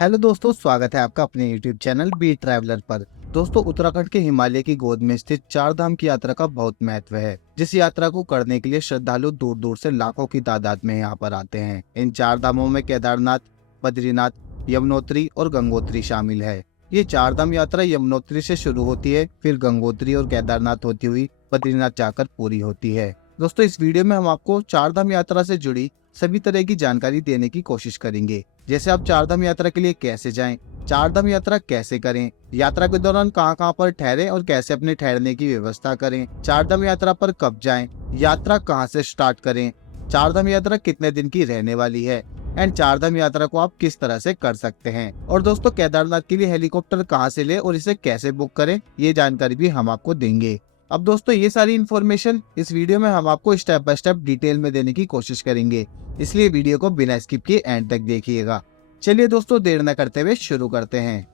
Hello दोस्तों, स्वागत है आपका अपने YouTube चैनल बी ट्रैवलर पर। दोस्तों, उत्तराखंड के हिमालय की गोद में स्थित चार धाम की यात्रा का बहुत महत्व है, जिस यात्रा को करने के लिए श्रद्धालु दूर दूर से लाखों की तादाद में यहाँ पर आते हैं। इन चार धामों में केदारनाथ, बद्रीनाथ, यमुनोत्री और गंगोत्री शामिल है। ये चार धाम यात्रा यमुनोत्री से शुरू होती है, फिर गंगोत्री और केदारनाथ होती हुई बद्रीनाथ जाकर पूरी होती है। दोस्तों, इस वीडियो में हम आपको चार धाम यात्रा से जुड़ी सभी तरह की जानकारी देने की कोशिश करेंगे। जैसे आप चार धाम यात्रा के लिए कैसे जाएं, चार धाम यात्रा कैसे करें, यात्रा के दौरान कहां कहां पर ठहरे और कैसे अपने ठहरने की व्यवस्था करें, चार धाम यात्रा पर कब जाएं, यात्रा कहां से स्टार्ट करें, चार धाम यात्रा कितने दिन की रहने वाली है एंड चार धाम यात्रा को आप किस तरह से कर सकते हैं। और दोस्तों, केदारनाथ के लिए हेलीकॉप्टर कहां से ले और इसे कैसे बुक करें, ये जानकारी भी हम आपको देंगे। अब दोस्तों, ये सारी इन्फॉर्मेशन इस वीडियो में हम आपको स्टेप बाय स्टेप डिटेल में देने की कोशिश करेंगे, इसलिए वीडियो को बिना स्किप किए एंड तक देखिएगा। चलिए दोस्तों, देर न करते हुए शुरू करते हैं।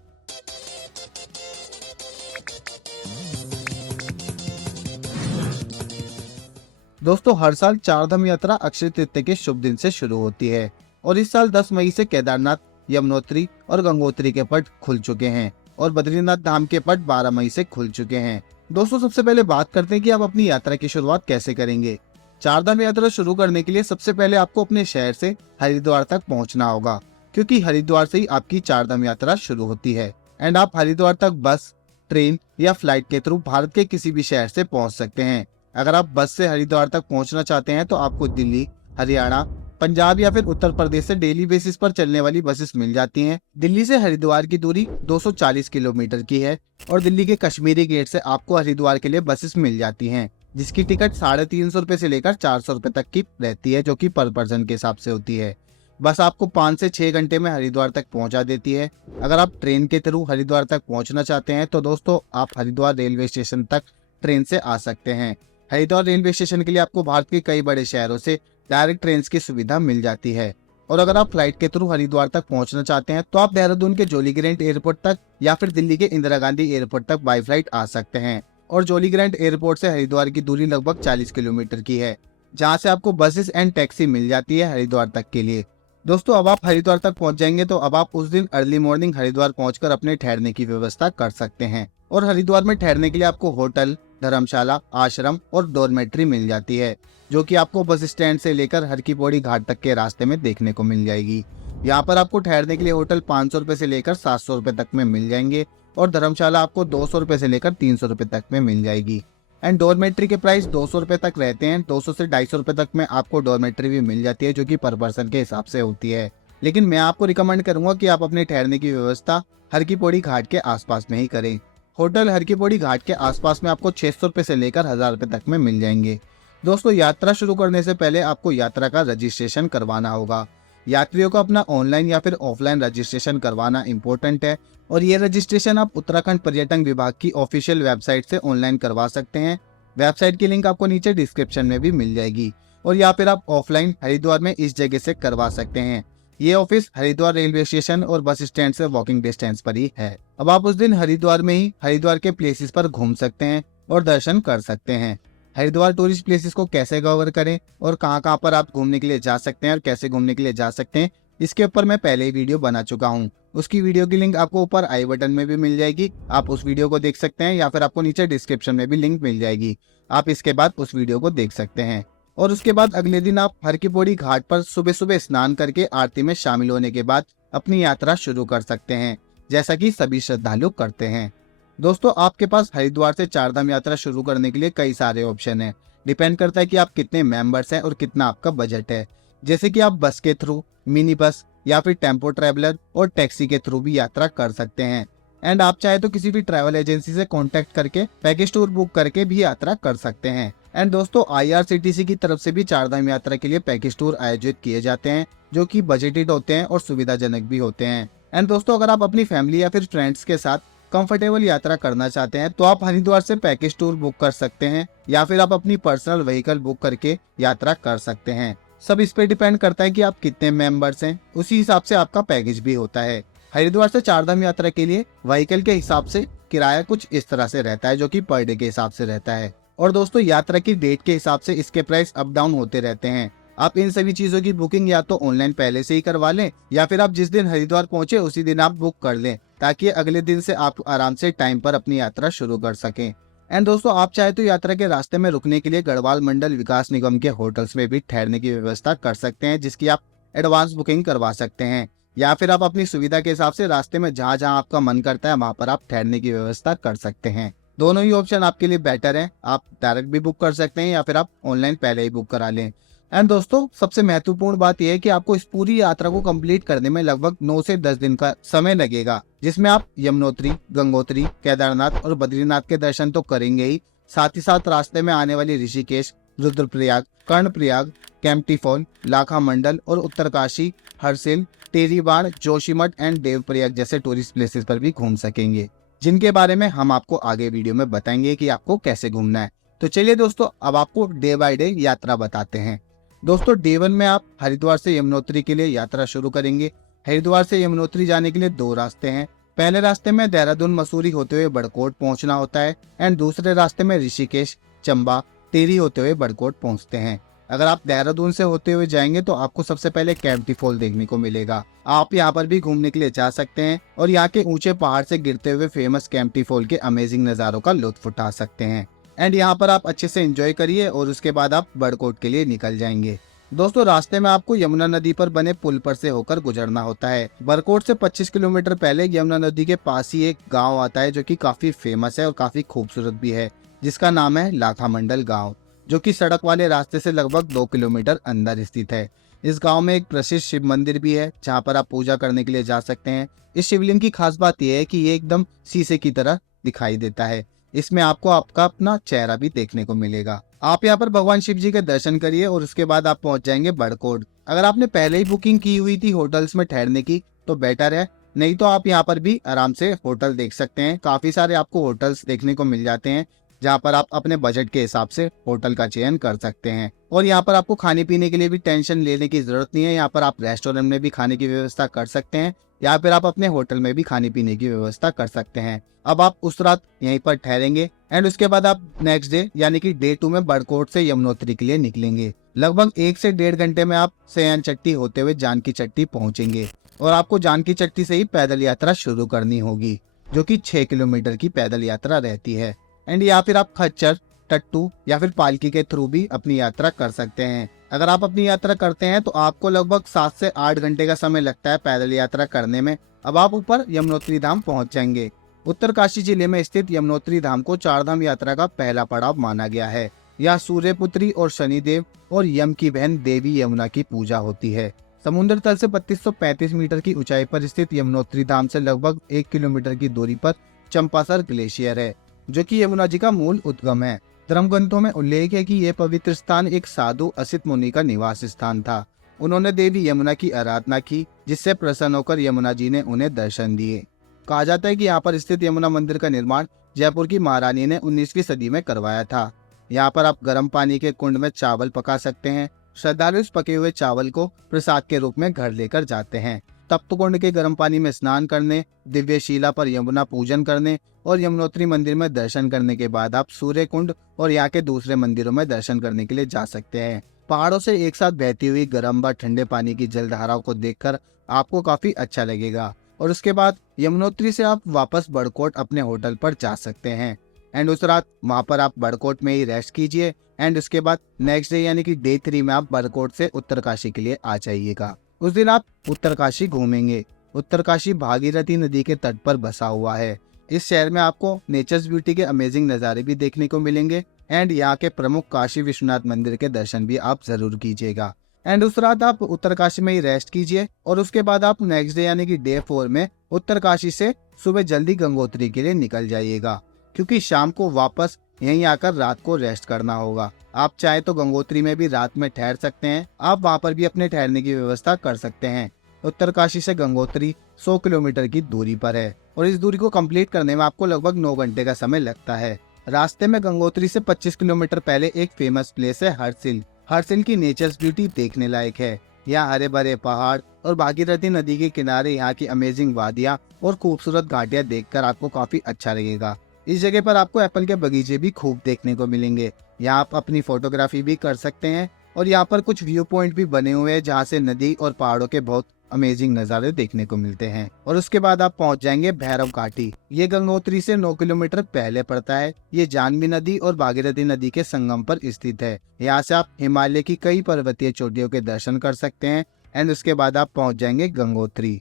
दोस्तों, हर साल चार धाम यात्रा अक्षय तृतीया के शुभ दिन से शुरू होती है और इस साल 10 मई से केदारनाथ, यमुनोत्री और गंगोत्री के पट खुल चुके हैं और बद्रीनाथ धाम के पट 12 मई से खुल चुके हैं। दोस्तों, सबसे पहले बात करते हैं कि आप अपनी यात्रा की शुरुआत कैसे करेंगे। चार धाम यात्रा शुरू करने के लिए सबसे पहले आपको अपने शहर से हरिद्वार तक पहुंचना होगा, क्योंकि हरिद्वार से ही आपकी चार धाम यात्रा शुरू होती है। एंड आप हरिद्वार तक बस, ट्रेन या फ्लाइट के थ्रू भारत के किसी भी शहर से पहुंच सकते हैं। अगर आप बस से हरिद्वार तक पहुंचना चाहते हैं तो आपको दिल्ली, हरियाणा, पंजाब या फिर उत्तर प्रदेश से डेली बेसिस पर चलने वाली बसेस मिल जाती हैं। दिल्ली से हरिद्वार की दूरी 240 किलोमीटर की है और दिल्ली के कश्मीरी गेट से आपको हरिद्वार के लिए बसेस मिल जाती हैं, जिसकी टिकट 350 रुपए से लेकर 400 रुपए तक की रहती है, जो कि पर पर्सन के हिसाब से होती है। बस आपको 5 से 6 घंटे में हरिद्वार तक पहुंचा देती है। अगर आप ट्रेन के थ्रू हरिद्वार तक पहुंचना चाहते हैं तो दोस्तों, आप हरिद्वार रेलवे स्टेशन तक ट्रेन से आ सकते हैं। हरिद्वार रेलवे स्टेशन के लिए आपको भारत के कई बड़े शहरों से डायरेक्ट ट्रेन की सुविधा मिल जाती है। और अगर आप फ्लाइट के थ्रू हरिद्वार तक पहुंचना चाहते हैं तो आप देहरादून के जोली ग्रैंट एयरपोर्ट तक या फिर दिल्ली के इंदिरा गांधी एयरपोर्ट तक बाई फ्लाइट आ सकते हैं। और जोली ग्रैंट एयरपोर्ट से हरिद्वार की दूरी लगभग 40 किलोमीटर की है, जहां से आपको बसेस एंड टैक्सी मिल जाती है हरिद्वार तक के लिए। दोस्तों, अब आप हरिद्वार तक पहुंच जाएंगे तो अब आप उस दिन अर्ली मॉर्निंग हरिद्वार पहुंचकर अपने ठहरने की व्यवस्था कर सकते हैं। और हरिद्वार में ठहरने के लिए आपको होटल, धर्मशाला, आश्रम और डॉर्मेट्री मिल जाती है, जो कि आपको बस स्टैंड से लेकर हर की पौड़ी घाट तक के रास्ते में देखने को मिल जाएगी। यहाँ पर आपको ठहरने के लिए होटल 500 रुपए से लेकर 700 रुपए तक में मिल जाएंगे और धर्मशाला आपको 200 रुपए से लेकर 300 रुपए तक में मिल जाएगी। एंड डॉर्मेट्री के प्राइस 200 रुपए तक रहते हैं। 200 से 250 रुपए तक में आपको डॉर्मेट्री भी मिल जाती है, जो कि पर पर्सन के हिसाब से होती है। लेकिन मैं आपको रिकमेंड करूंगा कि आप अपने ठहरने की व्यवस्था हर की पौड़ी घाट के आसपास में ही करें। होटल हर की पौड़ी घाट के आसपास में आपको 600 रुपए से लेकर 1000 रुपए तक में मिल जाएंगे। दोस्तों, यात्रा शुरू करने से पहले आपको यात्रा का रजिस्ट्रेशन करवाना होगा। यात्रियों को अपना ऑनलाइन या फिर ऑफलाइन रजिस्ट्रेशन करवाना इम्पोर्टेंट है और ये रजिस्ट्रेशन आप उत्तराखंड पर्यटन विभाग की ऑफिशियल वेबसाइट से ऑनलाइन करवा सकते हैं। वेबसाइट की लिंक आपको नीचे डिस्क्रिप्शन में भी मिल जाएगी। और या फिर आप ऑफलाइन हरिद्वार में इस जगह से करवा सकते हैं। ये ऑफिस हरिद्वार रेलवे स्टेशन और बस स्टैंड से वॉकिंग डिस्टेंस पर ही है। अब आप उस दिन हरिद्वार में ही हरिद्वार के प्लेसेस पर घूम सकते हैं और दर्शन कर सकते हैं। हरिद्वार टूरिस्ट प्लेसेस को कैसे कवर करें और कहां कहां पर आप घूमने के लिए जा सकते हैं और कैसे घूमने के लिए जा सकते हैं, इसके ऊपर मैं पहले ही वीडियो बना चुका हूं। उसकी वीडियो की लिंक आपको ऊपर आई बटन में भी मिल जाएगी, आप उस वीडियो को देख सकते हैं या फिर आपको नीचे डिस्क्रिप्शन में भी लिंक मिल जाएगी, आप इसके बाद उस वीडियो को देख सकते हैं। और उसके बाद अगले दिन आप हर की पौड़ी घाट पर सुबह सुबह स्नान करके आरती में शामिल होने के बाद अपनी यात्रा शुरू कर सकते हैं, जैसा कि सभी श्रद्धालु करते हैं। दोस्तों, आपके पास हरिद्वार से चार धाम यात्रा शुरू करने के लिए कई सारे ऑप्शन हैं। डिपेंड करता है कि आप कितने मेंबर्स हैं और कितना आपका बजट है। जैसे कि आप बस के थ्रू, मिनी बस या फिर टेम्पो ट्रैवलर और टैक्सी के थ्रू भी यात्रा कर सकते हैं। एंड आप चाहे तो किसी भी ट्रैवल एजेंसी से कांटेक्ट करके पैकेज टूर बुक करके भी यात्रा कर सकते हैं। एंड दोस्तों, IRCTC की तरफ से भी चार धाम यात्रा के लिए पैकेज टूर आयोजित किए जाते हैं, जो कि बजटेड होते हैं और सुविधाजनक भी होते हैं। एंड दोस्तों, अगर आप अपनी फैमिली या फिर फ्रेंड्स के साथ कंफर्टेबल यात्रा करना चाहते हैं तो आप हरिद्वार से पैकेज टूर बुक कर सकते हैं या फिर आप अपनी पर्सनल व्हीकल बुक करके यात्रा कर सकते हैं। सब इस पे डिपेंड करता है कि आप कितने मेंबर्स हैं, उसी हिसाब से आपका पैकेज भी होता है। हरिद्वार से चार धाम यात्रा के लिए व्हीकल के हिसाब से किराया कुछ इस तरह से रहता है, जो कि पर डे के हिसाब से रहता है। और दोस्तों, यात्रा की डेट के हिसाब से इसके प्राइस अप डाउन होते रहते हैं। आप इन सभी चीजों की बुकिंग या तो ऑनलाइन पहले से ही करवा लें या फिर आप जिस दिन हरिद्वार पहुंचे उसी दिन आप बुक कर लें, ताकि अगले दिन से आप आराम से टाइम पर अपनी यात्रा शुरू कर सकें। एंड दोस्तों, आप चाहे तो यात्रा के रास्ते में रुकने के लिए गढ़वाल मंडल विकास निगम के होटल्स में भी ठहरने की व्यवस्था कर सकते हैं, जिसकी आप एडवांस बुकिंग करवा सकते हैं। या फिर आप अपनी सुविधा के हिसाब से रास्ते में जहां जहां आपका मन करता है वहां पर आप ठहरने की व्यवस्था कर सकते हैं। दोनों ही ऑप्शन आपके लिए बेटर है। आप डायरेक्ट भी बुक कर सकते हैं या फिर आप ऑनलाइन पहले ही बुक करा लें। एंड दोस्तों, सबसे महत्वपूर्ण बात यह है कि आपको इस पूरी यात्रा को कंप्लीट करने में लगभग 9 से 10 दिन का समय लगेगा, जिसमें आप यमुनोत्री, गंगोत्री, केदारनाथ और बद्रीनाथ के दर्शन तो करेंगे ही, साथ ही साथ रास्ते में आने वाली ऋषिकेश, रुद्रप्रयाग, कर्णप्रयाग, केम्प्टी फॉल, लाखा मंडल और उत्तरकाशी, हरसिल, टेरी बाण, जोशीमठ एंड देवप्रयाग जैसे टूरिस्ट प्लेसेस पर भी घूम सकेंगे, जिनके बारे में हम आपको आगे वीडियो में बताएंगे कि आपको कैसे घूमना है। तो चलिए दोस्तों, अब आपको डे बाय डे यात्रा बताते हैं। दोस्तों, डे 1 में आप हरिद्वार से यमुनोत्री के लिए यात्रा शुरू करेंगे। हरिद्वार से यमुनोत्री जाने के लिए 2 रास्ते हैं। पहले रास्ते में देहरादून मसूरी होते हुए बड़कोट पहुंचना होता है एंड दूसरे रास्ते में ऋषिकेश, चंबा, टेरी होते हुए बड़कोट पहुंचते हैं। अगर आप देहरादून से होते हुए जाएंगे तो आपको सबसे पहले केम्प्टी फॉल देखने को मिलेगा। आप यहाँ पर भी घूमने के लिए जा सकते हैं और यहाँ के ऊंचे पहाड़ से गिरते हुए फेमस केम्प्टी फॉल के अमेजिंग नज़ारों का लुत्फ उठा सकते हैं। एंड यहाँ पर आप अच्छे से एंजॉय करिए और उसके बाद आप बड़कोट के लिए निकल जाएंगे। दोस्तों, रास्ते में आपको यमुना नदी पर बने पुल पर से होकर गुजरना होता है। बड़कोट से 25 किलोमीटर पहले यमुना नदी के पास ही एक गांव आता है जो कि काफी फेमस है और काफी खूबसूरत भी है, जिसका नाम है लाखा मंडल गाँव, जो कि सड़क वाले रास्ते से लगभग 2 किलोमीटर अंदर स्थित है। इस गांव में एक प्रसिद्ध शिव मंदिर भी है जहां पर आप पूजा करने के लिए जा सकते हैं। इस शिवलिंग की खास बात यह है कि ये एकदम शीशे की तरह दिखाई देता है। इसमें आपको आपका अपना चेहरा भी देखने को मिलेगा। आप यहाँ पर भगवान शिव जी के दर्शन करिए और उसके बाद आप पहुंच जाएंगे बड़कोट। अगर आपने पहले ही बुकिंग की हुई थी होटल्स में ठहरने की तो बेटर है, नहीं तो आप यहाँ पर भी आराम से होटल देख सकते हैं। काफी सारे आपको होटल्स देखने को मिल जाते हैं जहाँ पर आप अपने बजट के हिसाब से होटल का चयन कर सकते हैं। और यहाँ पर आपको खाने पीने के लिए भी टेंशन लेने की जरूरत नहीं है। यहाँ पर आप रेस्टोरेंट में भी खाने की व्यवस्था कर सकते हैं या फिर आप अपने होटल में भी खाने पीने की व्यवस्था कर सकते हैं। अब आप उस रात यहीं पर ठहरेंगे एंड उसके बाद आप नेक्स्ट डे यानी कि डे 2 में बड़कोट से यमुनोत्री के लिए निकलेंगे। लगभग 1 से 1.5 घंटे में आप सयान चट्टी होते हुए जानकी चट्टी पहुंचेंगे और आपको जानकी चट्टी से ही पैदल यात्रा शुरू करनी होगी, जो कि 6 किलोमीटर की पैदल यात्रा रहती है। एंड या फिर आप खच्चर, टट्टू या फिर पालकी के थ्रू भी अपनी यात्रा कर सकते हैं। अगर आप अपनी यात्रा करते हैं तो आपको लगभग 7 से 8 घंटे का समय लगता है पैदल यात्रा करने में। अब आप ऊपर यमुनोत्री धाम पहुंच जाएंगे। उत्तरकाशी जिले में स्थित यमुनोत्री धाम को 4 धाम यात्रा का पहला पड़ाव माना गया है। यहाँ सूर्यपुत्री और शनिदेव और यम की बहन देवी यमुना की पूजा होती है। समुद्र तल से 3235 मीटर की ऊंचाई पर स्थित यमुनोत्री धाम से लगभग 1 किलोमीटर की दूरी पर चंपासर ग्लेशियर है, जो कि यमुना जी का मूल उद्गम है। धर्म ग्रंथों में उल्लेख है कि यह पवित्र स्थान एक साधु असित मुनि का निवास स्थान था। उन्होंने देवी यमुना की आराधना की, जिससे प्रसन्न होकर यमुना जी ने उन्हें दर्शन दिए। कहा जाता है कि यहाँ पर स्थित यमुना मंदिर का निर्माण जयपुर की महारानी ने 19वीं सदी में करवाया था। यहाँ पर आप गर्म पानी के कुंड में चावल पका सकते हैं। श्रद्धालु इस पके हुए चावल को प्रसाद के रूप में घर लेकर जाते हैं। तप्त कुंड के गर्म पानी में स्नान करने, दिव्य शिला पर यमुना पूजन करने और यमुनोत्री मंदिर में दर्शन करने के बाद आप सूर्य कुंड और यहाँ के दूसरे मंदिरों में दर्शन करने के लिए जा सकते हैं। पहाड़ों से एक साथ बहती हुई गर्म व ठंडे पानी की जलधाराओं को देखकर आपको काफी अच्छा लगेगा और उसके बाद यमुनोत्री से आप वापस बड़कोट अपने होटल पर जा सकते हैं। एंड उस रात वहां पर आप बड़कोट में ही रेस्ट कीजिए एंड उसके बाद नेक्स्ट डे यानी कि डे 3 में आप बड़कोट से उत्तरकाशी के लिए आ जाइएगा। उस दिन आप उत्तरकाशी घूमेंगे। उत्तरकाशी भागीरथी नदी के तट पर बसा हुआ है। इस शहर में आपको नेचर्स ब्यूटी के अमेजिंग नज़ारे भी देखने को मिलेंगे एंड यहाँ के प्रमुख काशी विश्वनाथ मंदिर के दर्शन भी आप जरूर कीजिएगा। एंड उस रात आप उत्तरकाशी में ही रेस्ट कीजिए और उसके बाद आप नेक्स्ट डे यानी कि डे 4 में उत्तरकाशी से सुबह जल्दी गंगोत्री के लिए निकल जाइएगा, क्योंकि शाम को वापस यहीं आकर रात को रेस्ट करना होगा। आप चाहे तो गंगोत्री में भी रात में ठहर सकते हैं। आप वहां पर भी अपने ठहरने की व्यवस्था कर सकते हैं। उत्तरकाशी से गंगोत्री 100 किलोमीटर की दूरी पर है और इस दूरी को कंप्लीट करने में आपको लगभग 9 घंटे का समय लगता है। रास्ते में गंगोत्री से 25 किलोमीटर पहले एक फेमस प्लेस है हरसिल। हरसिल की नेचर्स ब्यूटी देखने लायक है। यहाँ हरे भरे पहाड़ और भागीरथी नदी के किनारे यहाँ की अमेजिंग वादियाँ और खूबसूरत घाटियाँ देखकर आपको काफी अच्छा लगेगा। इस जगह पर आपको एप्पल के बगीचे भी खूब देखने को मिलेंगे। यहाँ आप अपनी फोटोग्राफी भी कर सकते हैं और यहाँ पर कुछ व्यू पॉइंट भी बने हुए हैं जहाँ से नदी और पहाड़ों के बहुत अमेजिंग नज़ारे देखने को मिलते हैं। और उसके बाद आप पहुंच जाएंगे भैरव घाटी। ये गंगोत्री से 9 किलोमीटर पहले पड़ता है। ये जानवी नदी और भागीरथी नदी के संगम पर स्थित है। यहाँ से आप हिमालय की कई पर्वतीय चोटियों के दर्शन कर सकते हैं। एंड उसके बाद आप पहुंच जाएंगे गंगोत्री।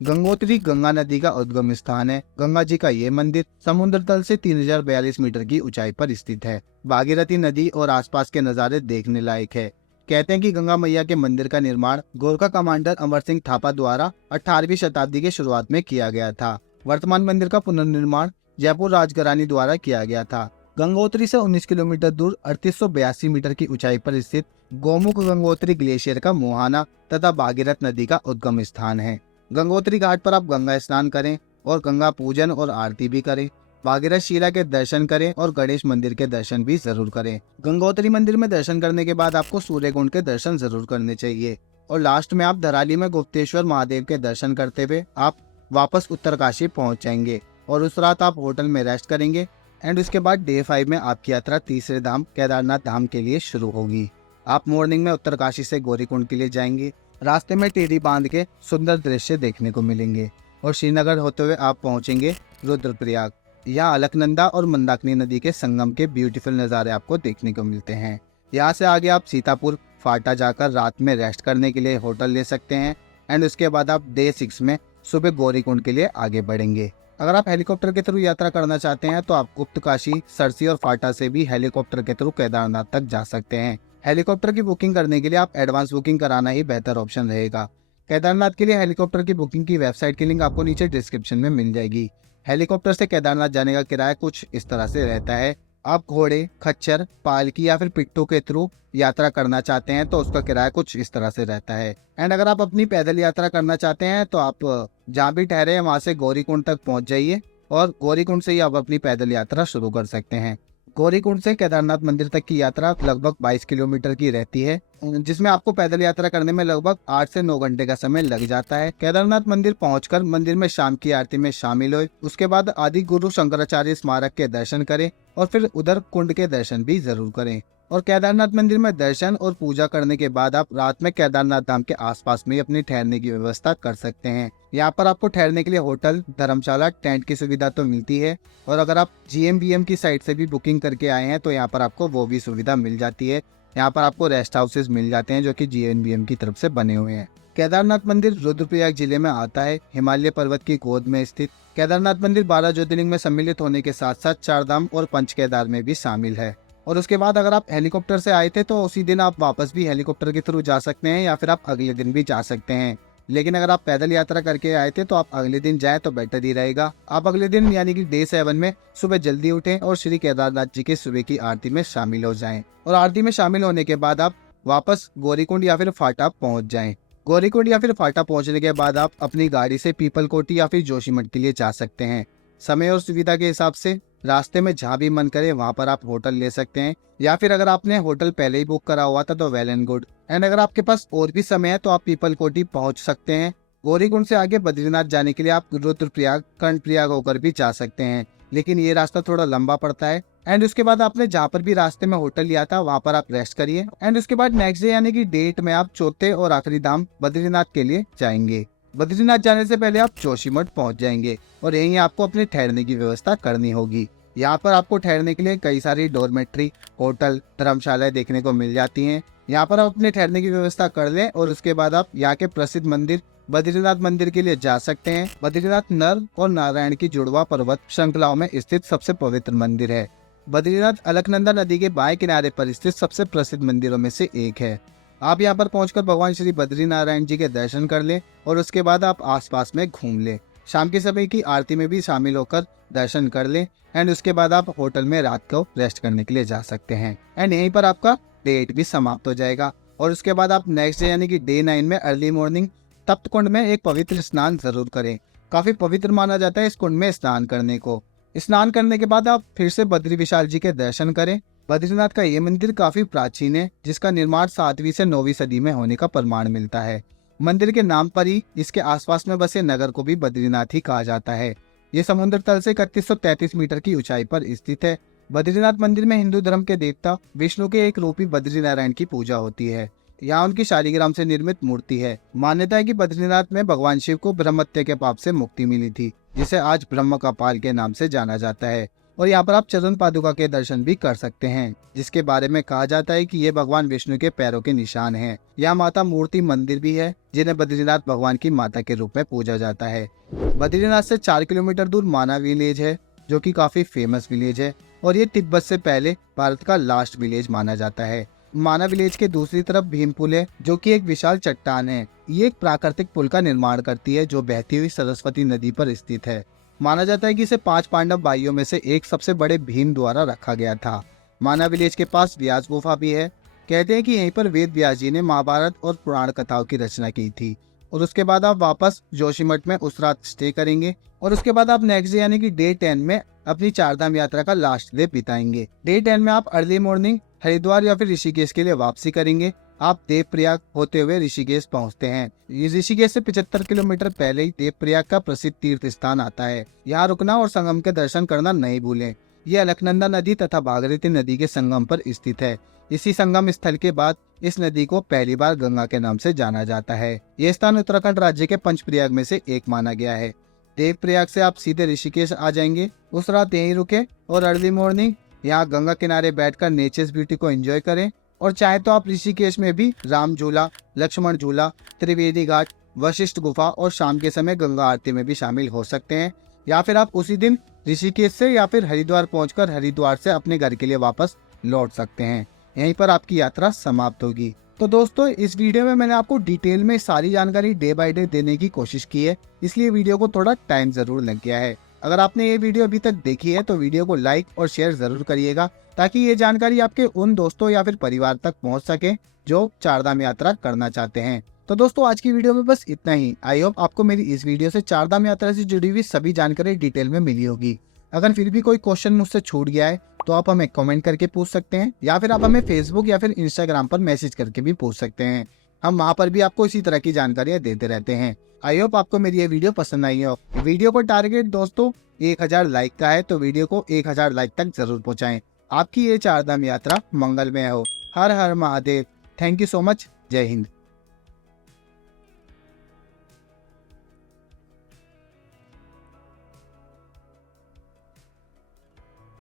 गंगोत्री गंगा नदी का उद्गम स्थान है। गंगा जी का ये मंदिर समुद्र तल से 3042 मीटर की ऊंचाई पर स्थित है। भागीरथी नदी और आसपास के नज़ारे देखने लायक है। कहते हैं कि गंगा मैया के मंदिर का निर्माण गोरखा कमांडर अमर सिंह थापा द्वारा 18वीं शताब्दी के शुरुआत में किया गया था। वर्तमान मंदिर का पुनर्निर्माण जयपुर राजघरानी द्वारा किया गया था। गंगोत्री से 19 किलोमीटर दूर 3882 मीटर की ऊंचाई पर स्थित गोमुख गंगोत्री ग्लेशियर का मुहाना तथा भागीरथ नदी का उद्गम स्थान है। गंगोत्री घाट पर आप गंगा स्नान करें और गंगा पूजन और आरती भी करें। भागीरथ शिला के दर्शन करें और गणेश मंदिर के दर्शन भी जरूर करें। गंगोत्री मंदिर में दर्शन करने के बाद आपको सूर्यकुंड के दर्शन जरूर करने चाहिए। और लास्ट में आप धराली में गुप्तेश्वर महादेव के दर्शन करते हुए आप वापस उत्तरकाशी पहुंच जाएंगे। और उस रात आप होटल में रेस्ट करेंगे। एंड उसके बाद डे 5 में आपकी यात्रा तीसरे धाम केदारनाथ धाम के लिए शुरू होगी। आप मॉर्निंग में उत्तरकाशी से गौरीकुंड के लिए जाएंगे। रास्ते में टिहरी बांध के सुंदर दृश्य देखने को मिलेंगे। और श्रीनगर होते हुए आप पहुंचेंगे रुद्रप्रयाग। यहाँ अलकनंदा और मंदाकिनी नदी के संगम के ब्यूटीफुल नज़ारे आपको देखने को मिलते हैं। यहाँ से आगे आप सीतापुर फाटा जाकर रात में रेस्ट करने के लिए होटल ले सकते हैं। एंड उसके बाद आप डे 6 में सुबह गौरीकुंड के लिए आगे बढ़ेंगे। अगर आप हेलीकॉप्टर के थ्रू यात्रा करना चाहते हैं तो आप गुप्तकाशी, सरसी और फाटा से भी हेलीकॉप्टर के थ्रू केदारनाथ तक जा सकते हैं। हेलीकॉप्टर की बुकिंग करने के लिए आप एडवांस बुकिंग कराना ही बेहतर ऑप्शन रहेगा। केदारनाथ के लिए हेलीकॉप्टर की बुकिंग की वेबसाइट की लिंक आपको नीचे डिस्क्रिप्शन में मिल जाएगी। हेलीकॉप्टर से केदारनाथ जाने का किराया कुछ इस तरह से रहता है। आप घोड़े, खच्चर, पालकी या फिर पिट्ठू के थ्रू यात्रा करना चाहते हैं तो उसका किराया कुछ इस तरह से रहता है। एंड अगर आप अपनी पैदल यात्रा करना चाहते हैं तो आप जहाँ भी ठहरे हैं वहाँ से गौरीकुंड तक पहुँच जाइए और गौरीकुंड से ही आप अपनी पैदल यात्रा शुरू कर सकते हैं। गौरीकुंड से केदारनाथ मंदिर तक की यात्रा लगभग 22 किलोमीटर की रहती है, जिसमें आपको पैदल यात्रा करने में लगभग 8 से 9 घंटे का समय लग जाता है। केदारनाथ मंदिर पहुंचकर मंदिर में शाम की आरती में शामिल हुए। उसके बाद आदि गुरु शंकराचार्य स्मारक के दर्शन करें और फिर उधर कुंड के दर्शन भी जरूर करें। और केदारनाथ मंदिर में दर्शन और पूजा करने के बाद आप रात में केदारनाथ धाम के आसपास में अपनी ठहरने की व्यवस्था कर सकते हैं। यहाँ पर आपको ठहरने के लिए होटल, धर्मशाला, टेंट की सुविधा तो मिलती है। और अगर आप GMBM की साइट से भी बुकिंग करके आए हैं तो यहाँ पर आपको वो भी सुविधा मिल जाती है। यहाँ पर आपको रेस्ट हाउसेज मिल जाते हैं जो कि GMBM की तरफ से बने हुए हैं। केदारनाथ मंदिर रुद्रप्रयाग जिले में आता है, हिमालय पर्वत की गोद में स्थित। केदारनाथ मंदिर 12 ज्योतिर्लिंग में सम्मिलित होने के साथ साथ 4 धाम और पंच केदार में भी शामिल है। और उसके बाद अगर आप हेलीकॉप्टर से आए थे तो उसी दिन आप वापस भी हेलीकॉप्टर के थ्रू जा सकते हैं या फिर आप अगले दिन भी जा सकते हैं। लेकिन अगर आप पैदल यात्रा करके आए थे तो आप अगले दिन जाएं तो बेटर ही रहेगा। आप अगले दिन यानी कि डे 7 में सुबह जल्दी उठें और श्री केदारनाथ जी के सुबह की आरती में शामिल हो जाएं। और आरती में शामिल होने के बाद आप वापस गौरीकुंड या फिर फाटा पहुंच जाएं। गौरीकुंड या फिर फाटा पहुंचने के बाद आप अपनी गाड़ी से पीपलकोटी या फिर जोशीमठ के लिए जा सकते हैं। समय और सुविधा के हिसाब से रास्ते में जहाँ भी मन करे वहाँ पर आप होटल ले सकते हैं, या फिर अगर आपने होटल पहले ही बुक करा हुआ था तो वेल एंड गुड। एंड अगर आपके पास और भी समय है तो आप पीपलकोटी पहुँच सकते हैं। गौरीकुंड से आगे बद्रीनाथ जाने के लिए आप रुद्रप्रयाग, कर्णप्रयाग होकर भी जा सकते हैं, लेकिन ये रास्ता थोड़ा लंबा पड़ता है। एंड उसके बाद आपने जहाँ पर भी रास्ते में होटल लिया था वहाँ पर आप रेस्ट करिए। एंड उसके बाद नेक्स्ट डे यानी कि डेट में आप चौथे और आखिरी धाम बद्रीनाथ के लिए जाएंगे। बद्रीनाथ जाने से पहले आप जोशीमठ पहुंच जाएंगे और यहीं आपको अपने ठहरने की व्यवस्था करनी होगी। यहाँ पर आपको ठहरने के लिए कई सारी डॉर्मेट्री, होटल, धर्मशालाएं देखने को मिल जाती हैं। यहाँ पर आप अपने ठहरने की व्यवस्था कर लें और उसके बाद आप यहाँ के प्रसिद्ध मंदिर बद्रीनाथ मंदिर के लिए जा सकते हैं। बद्रीनाथ नर और नारायण की जुड़वा पर्वत श्रृंखलाओं में स्थित सबसे पवित्र मंदिर है। बद्रीनाथ अलकनंदा नदी के बाएं किनारे पर स्थित सबसे प्रसिद्ध मंदिरों में से एक है। आप यहाँ पर पहुंचकर भगवान श्री बद्रीनारायण जी के दर्शन कर लें और उसके बाद आप आसपास में घूम लें। शाम के समय की आरती में भी शामिल होकर दर्शन कर लें। एंड उसके बाद आप होटल में रात को रेस्ट करने के लिए जा सकते हैं। एंड यहीं पर आपका डेट भी समाप्त हो जाएगा। और उसके बाद आप नेक्स्ट डे यानी कि डे 9 में अर्ली मॉर्निंग तप्त कुंड में एक पवित्र स्नान जरूर करें। काफी पवित्र माना जाता है इस कुंड में स्नान करने को। स्नान करने के बाद आप फिर से बद्री विशाल जी के दर्शन करें। बद्रीनाथ का ये मंदिर काफी प्राचीन है, जिसका निर्माण 7वीं से 9वीं सदी में होने का प्रमाण मिलता है। मंदिर के नाम पर ही इसके आसपास में बसे नगर को भी बद्रीनाथ ही कहा जाता है। ये समुद्र तल से 3133 मीटर की ऊंचाई पर स्थित है। बद्रीनाथ मंदिर में हिंदू धर्म के देवता विष्णु के एक रूपी बद्रीनारायण की पूजा होती है। यहाँ उनकी शालिग्राम से निर्मित मूर्ति है। मान्यता है कि बद्रीनाथ में भगवान शिव को ब्रह्महत्या के पाप से मुक्ति मिली थी, जिसे आज ब्रह्म कपाल के नाम से जाना जाता है। और यहाँ पर आप चरण पादुका के दर्शन भी कर सकते हैं, जिसके बारे में कहा जाता है कि ये भगवान विष्णु के पैरों के निशान हैं। यहाँ माता मूर्ति मंदिर भी है, जिन्हें बद्रीनाथ भगवान की माता के रूप में पूजा जाता है। बद्रीनाथ से 4 किलोमीटर दूर माना विलेज है, जो कि काफी फेमस विलेज है और ये तिब्बत से पहले भारत का लास्ट विलेज माना जाता है। माना विलेज के दूसरी तरफ भीम पुल है, जो कि एक विशाल चट्टान है। ये एक प्राकृतिक पुल का निर्माण करती है, जो बहती हुई सरस्वती नदी पर स्थित है। माना जाता है कि इसे 5 पांडव भाइयों में से एक सबसे बड़े भीम द्वारा रखा गया था। माना विलेज के पास व्यास गुफा भी है। कहते हैं कि यहीं पर वेद व्यास जी ने महाभारत और पुराण कथाओं की रचना की थी। और उसके बाद आप वापस जोशीमठ में उस रात स्टे करेंगे और उसके बाद आप नेक्स्ट डे यानी कि डे 10 में अपनी चारधाम यात्रा का लास्ट डे बिताएंगे। डे 10 में आप अर्ली मॉर्निंग हरिद्वार या फिर ऋषिकेश के लिए वापसी करेंगे। आप देवप्रयाग होते हुए ऋषिकेश पहुंचते हैं। ये ऋषिकेश से 75 किलोमीटर पहले ही देवप्रयाग का प्रसिद्ध तीर्थ स्थान आता है। यहाँ रुकना और संगम के दर्शन करना नहीं भूलें। ये अलकनंदा नदी तथा भागीरथी नदी के संगम पर स्थित है। इसी संगम स्थल के बाद इस नदी को पहली बार गंगा के नाम से जाना जाता है। ये स्थान उत्तराखंड राज्य के पंचप्रयाग में से एक माना गया है। देवप्रयाग से आप सीधे ऋषिकेश आ जाएंगे। उस रात यहीं रुके और अर्ली मॉर्निंग यहाँ गंगा किनारे बैठकर नेचर्स ब्यूटी को एंजॉय करें। और चाहे तो आप ऋषिकेश में भी राम झूला, लक्ष्मण झूला, त्रिवेदी घाट, वशिष्ठ गुफा और शाम के समय गंगा आरती में भी शामिल हो सकते हैं। या फिर आप उसी दिन ऋषिकेश से या फिर हरिद्वार पहुंचकर हरिद्वार से अपने घर के लिए वापस लौट सकते हैं। यहीं पर आपकी यात्रा समाप्त होगी। तो दोस्तों, इस वीडियो में मैंने आपको डिटेल में सारी जानकारी डे बाय डे देने की कोशिश की है, इसलिए वीडियो को थोड़ा टाइम जरूर लग गया है। अगर आपने ये वीडियो अभी तक देखी है तो वीडियो को लाइक और शेयर जरूर करिएगा, ताकि ये जानकारी आपके उन दोस्तों या फिर परिवार तक पहुंच सके जो चारधाम यात्रा करना चाहते हैं। तो दोस्तों, आज की वीडियो में बस इतना ही। आई होप आपको मेरी इस वीडियो से चारधाम यात्रा से जुड़ी हुई सभी जानकारी डिटेल में मिली होगी। अगर फिर भी कोई क्वेश्चन मुझसे छूट गया है तो आप हमें कमेंट करके पूछ सकते हैं, या फिर आप हमें फेसबुक या फिर इंस्टाग्राम पर मैसेज करके भी पूछ सकते हैं। हम वहाँ पर भी आपको इसी तरह की जानकारियाँ देते रहते हैं। आई होप आपको मेरी ये वीडियो पसंद आई हो। वीडियो को टारगेट दोस्तों 1000 लाइक का है, तो वीडियो को 1000 लाइक तक जरूर पहुँचाएं। आपकी ये चारधाम यात्रा मंगलमय हो। हर हर Mahadev. Thank you so much. जय हिंद।